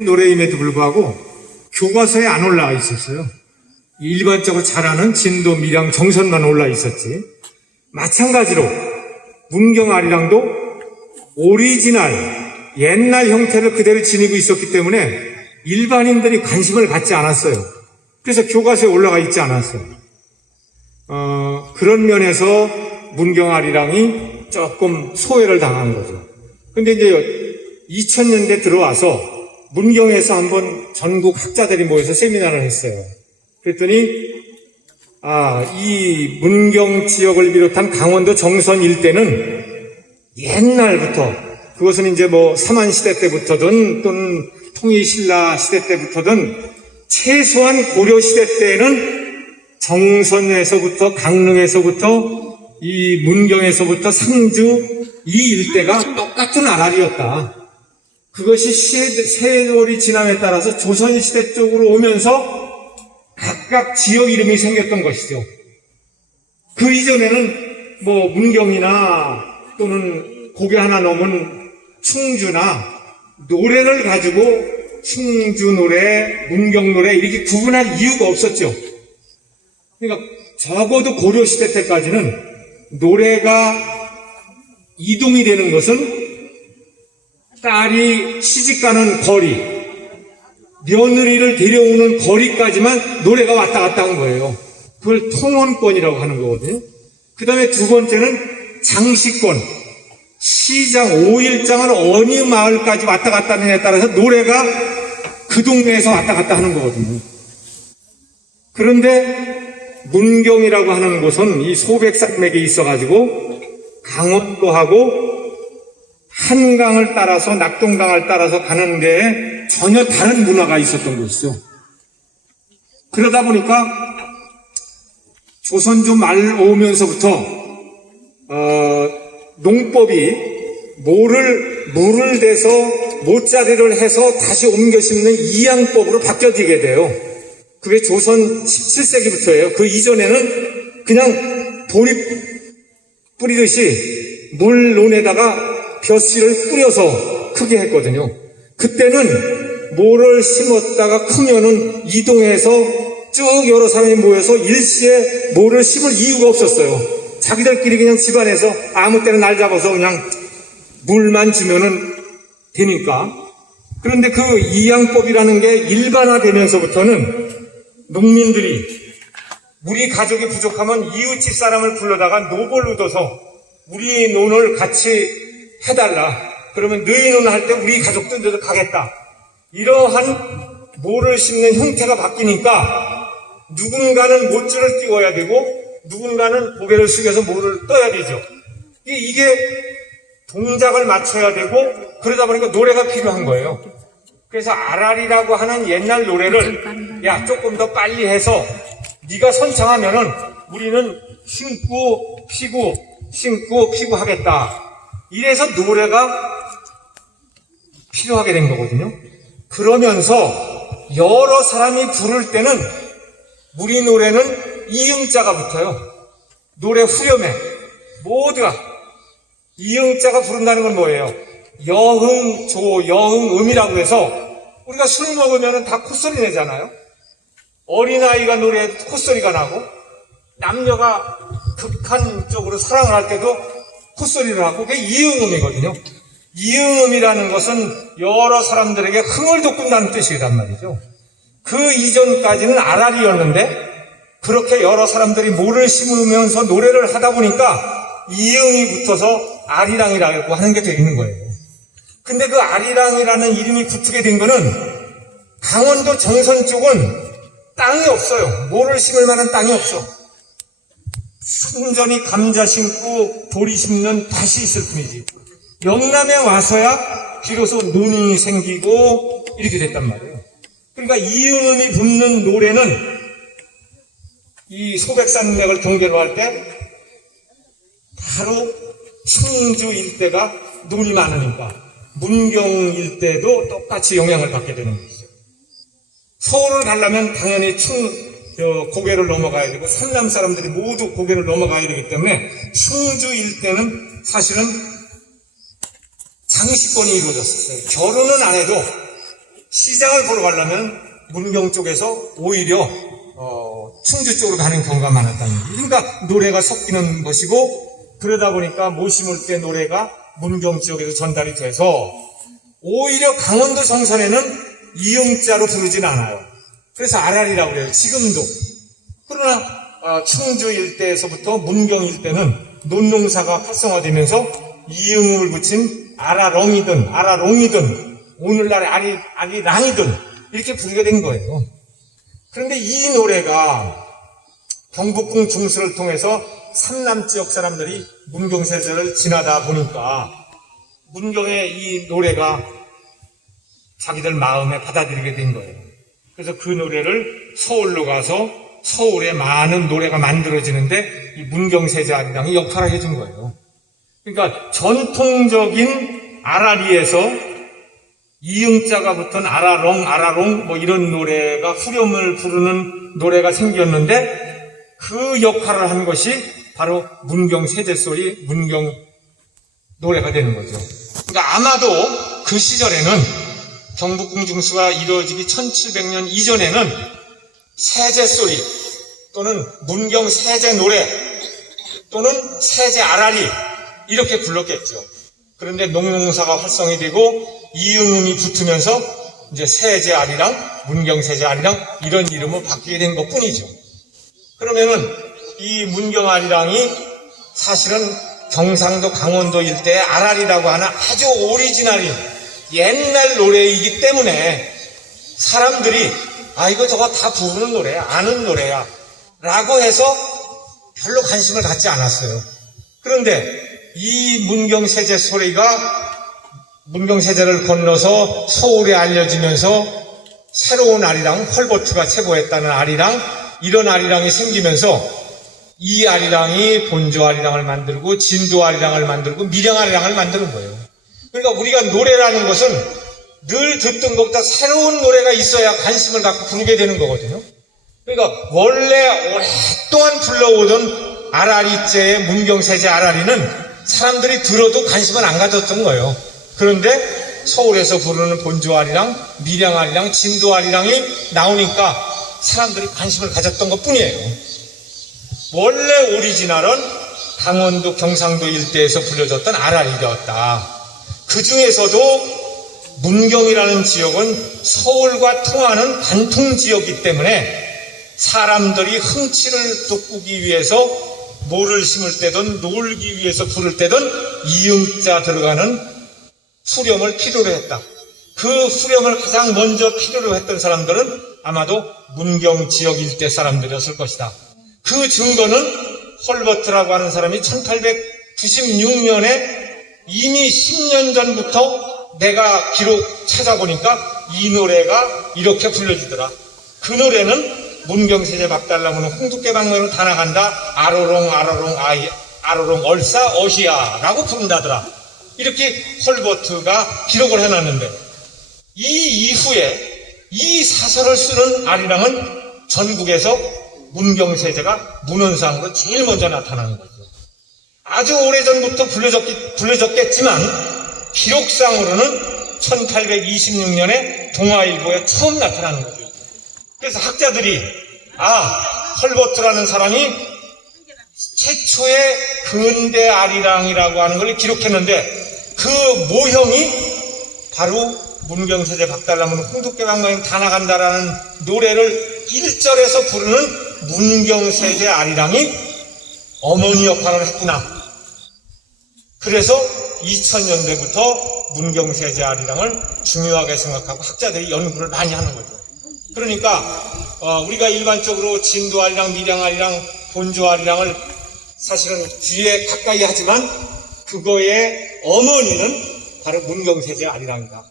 노래임에도 불구하고 교과서에 안 올라와 있었어요. 일반적으로 잘 아는 진도, 밀양, 정선만 올라 있었지. 마찬가지로 문경아리랑도 오리지널 옛날 형태를 그대로 지니고 있었기 때문에 일반인들이 관심을 갖지 않았어요. 그래서 교과서에 올라가 있지 않았어요. 그런 면에서 문경아리랑이 조금 소외를 당한 거죠. 근데 이제 2000년대 들어와서 문경에서 한번 전국 학자들이 모여서 세미나를 했어요. 그랬더니 이 문경 지역을 비롯한 강원도 정선 일대는 옛날부터, 그것은 이제 뭐 삼한시대 때부터든 또는 통일신라 시대 때부터든 최소한 고려시대 때에는 정선에서부터 강릉에서부터 이 문경에서부터 상주 이 일대가 똑같은 아랄이었다. 그것이 세월이 지남에 따라서 조선시대 쪽으로 오면서 각각 지역 이름이 생겼던 것이죠. 그 이전에는 뭐 문경이나 또는 고개 하나 넘은 충주나 노래를 가지고 충주 노래, 문경 노래 이렇게 구분할 이유가 없었죠. 그러니까 적어도 고려시대 때까지는 노래가 이동이 되는 것은 딸이 시집가는 거리, 며느리를 데려오는 거리까지만 노래가 왔다 갔다 한 거예요. 그걸 통원권이라고 하는 거거든요. 그 다음에 두 번째는 장시권, 시장, 5일장을 어느 마을까지 왔다 갔다 하느냐에 따라서 노래가 그 동네에서 왔다 갔다 하는 거거든요. 그런데 문경이라고 하는 곳은 이 소백산맥에 있어가지고 강원도하고 한강을 따라서 낙동강을 따라서 가는 데에 전혀 다른 문화가 있었던 곳이죠. 그러다 보니까 조선조 말 오면서부터 농법이 모를 대서 모짜리를 해서 다시 옮겨 심는 이양법으로 바뀌어지게 돼요. 그게 조선 17세기부터예요. 그 이전에는 그냥 보리 뿌리듯이 물론에다가 벼씨를 뿌려서 크게 했거든요. 그때는 모를 심었다가 크면은 이동해서 쭉 여러 사람이 모여서 일시에 모를 심을 이유가 없었어요. 자기들끼리 그냥 집안에서 아무 때나 날 잡아서 그냥 물만 주면은 되니까. 그런데 그 이양법이라는 게 일반화되면서부터는 농민들이 우리 가족이 부족하면 이웃집 사람을 불러다가 노를 얻어서 우리 논을 같이 해달라. 그러면 너희 논 할 때 우리 가족도 너도 가겠다. 이러한 모를 심는 형태가 바뀌니까 누군가는 못줄을 띄워야 되고 누군가는 고개를 숙여서 모를 떠야 되죠. 이게 동작을 맞춰야 되고 그러다 보니까 노래가 필요한 거예요. 그래서 아랄이라고 하는 옛날 노래를 야 조금 더 빨리 해서 네가 선창하면은 우리는 심고 피고 하겠다. 이래서 노래가 필요하게 된 거거든요. 그러면서 여러 사람이 부를 때는 우리 노래는 이응자가 붙어요. 노래 후렴에 모두가 이응자가 부른다는 건 뭐예요? 여흥, 조, 여흥, 음이라고 해서 우리가 술 먹으면 다 콧소리 내잖아요. 어린아이가 노래해도 콧소리가 나고 남녀가 극한 쪽으로 사랑을 할 때도 콧소리를 하고 그게 이응음이거든요. 이응음이라는 것은 여러 사람들에게 흥을 돋군다는 뜻이란 말이죠. 그 이전까지는 아랄이었는데 그렇게 여러 사람들이 모를 심으면서 노래를 하다 보니까 이응이 붙어서 아리랑이라고 하는 게 되는 거예요. 근데 그 아리랑이라는 이름이 붙게 된 거는 강원도 정선 쪽은 땅이 없어요. 모를 심을 만한 땅이 없어. 순전히 감자 심고 보리 심는 밭이 있을 뿐이지. 영남에 와서야 비로소 논이 생기고 이렇게 됐단 말이에요. 그러니까 이응음이 붙는 노래는 이 소백산맥을 경계로 할 때 바로 충주 일대가 논이 많으니까 문경 일대도 똑같이 영향을 받게 되는 것이죠. 서울을 가려면 당연히 고개를 넘어가야 되고 산남 사람들이 모두 고개를 넘어가야 되기 때문에 충주 일대는 사실은 장시권이 이루어졌어요. 결혼은 안 해도 시장을 보러 가려면 문경 쪽에서 오히려 충주 쪽으로 가는 경우가 많았다는 거예요. 그러니까 노래가 섞이는 것이고, 그러다 보니까 모 심을 때 노래가 문경 지역에서 전달이 돼서 오히려 강원도 정선에는 이응자로 부르진 않아요. 그래서 아랄이라고 그래요. 지금도. 그러나 충주 일대에서부터 문경 일대는 논농사가 활성화되면서 이응을 붙인 아라렁이든 아라롱이든 오늘날의 아리랑이든 이렇게 부르게 된 거예요. 그런데 이 노래가 경북궁 중수를 통해서 삼남 지역 사람들이 문경세제를 지나다 보니까 문경의 이 노래가 자기들 마음에 받아들이게 된 거예요. 그래서 그 노래를 서울로 가서 서울에 많은 노래가 만들어지는데 이 문경세제 아리랑이 역할을 해준 거예요. 그러니까 전통적인 아라리에서 이응자가 붙은 아라롱 뭐 이런 노래가 후렴을 부르는 노래가 생겼는데 그 역할을 한 것이 바로 문경 세제소리, 문경 노래가 되는 거죠. 그러니까 아마도 그 시절에는 경북궁 중수가 이루어지기 1700년 이전에는 세제소리 또는 문경 세제 노래 또는 세제 아라리 이렇게 불렀겠죠. 그런데 농농사가 활성이 되고 이응음이 붙으면서 이제 세제 아리랑, 문경 세제 아리랑 이런 이름으로 바뀌게 된 것 뿐이죠. 그러면은 이 문경 아리랑이 사실은 경상도 강원도 일대의 아라리라고 하는 아주 오리지널인 옛날 노래이기 때문에 사람들이 이거 저거 다 부르는 노래야, 아는 노래야 라고 해서 별로 관심을 갖지 않았어요. 그런데 이 문경세제 소리가 문경세제를 건너서 서울에 알려지면서 새로운 아리랑, 헐버트가 채보했다는 아리랑, 이런 아리랑이 생기면서 이 아리랑이 본조 아리랑을 만들고 진도 아리랑을 만들고 밀양 아리랑을 만드는 거예요. 그러니까 우리가 노래라는 것은 늘 듣던 것보다 새로운 노래가 있어야 관심을 갖고 부르게 되는 거거든요. 그러니까 원래 오랫동안 불러오던 아라리제의 문경세제 아라리는 사람들이 들어도 관심을 안 가졌던 거예요. 그런데 서울에서 부르는 본조 아리랑, 밀양 아리랑, 진도 아리랑이 나오니까 사람들이 관심을 가졌던 것 뿐이에요. 원래 오리지널은 강원도, 경상도 일대에서 불려졌던 아라리였다. 그 중에서도 문경이라는 지역은 서울과 통하는 관통 지역이기 때문에 사람들이 흥취를 돋구기 위해서 모를 심을 때든 놀기 위해서 부를 때든 이응자 들어가는 후렴을 필요로 했다. 그 후렴을 가장 먼저 필요로 했던 사람들은 아마도 문경 지역 일대 사람들이었을 것이다. 그 증거는 헐버트라고 하는 사람이 1896년에 이미 10년 전부터 내가 기록 찾아보니까 이 노래가 이렇게 불려지더라. 그 노래는 문경세제 박달나무는 홍두깨 방면으로 다 나간다. 아로롱 얼싸 어시야 라고 부른다더라. 이렇게 헐버트가 기록을 해놨는데 이 이후에 이 사설을 쓰는 아리랑은 전국에서 문경세제가 문헌상으로 제일 먼저 나타나는 거죠. 아주 오래전부터 불려졌겠지만 기록상으로는 1826년에 동아일보에 처음 나타나는 거죠. 그래서 학자들이 헐버트라는 사람이 최초의 근대 아리랑이라고 하는 걸 기록했는데 그 모형이 바로 문경세제 박달나무는 홍두깨 방망이 다 나간다라는 노래를 1절에서 부르는 문경세제 아리랑이 어머니 역할을 했구나. 그래서 2000년대부터 문경세제 아리랑을 중요하게 생각하고 학자들이 연구를 많이 하는 거죠. 그러니까 우리가 일반적으로 진도 아리랑, 밀양 아리랑, 본조 아리랑을 사실은 뒤에 가까이 하지만 그거의 어머니는 바로 문경세제 아리랑이다.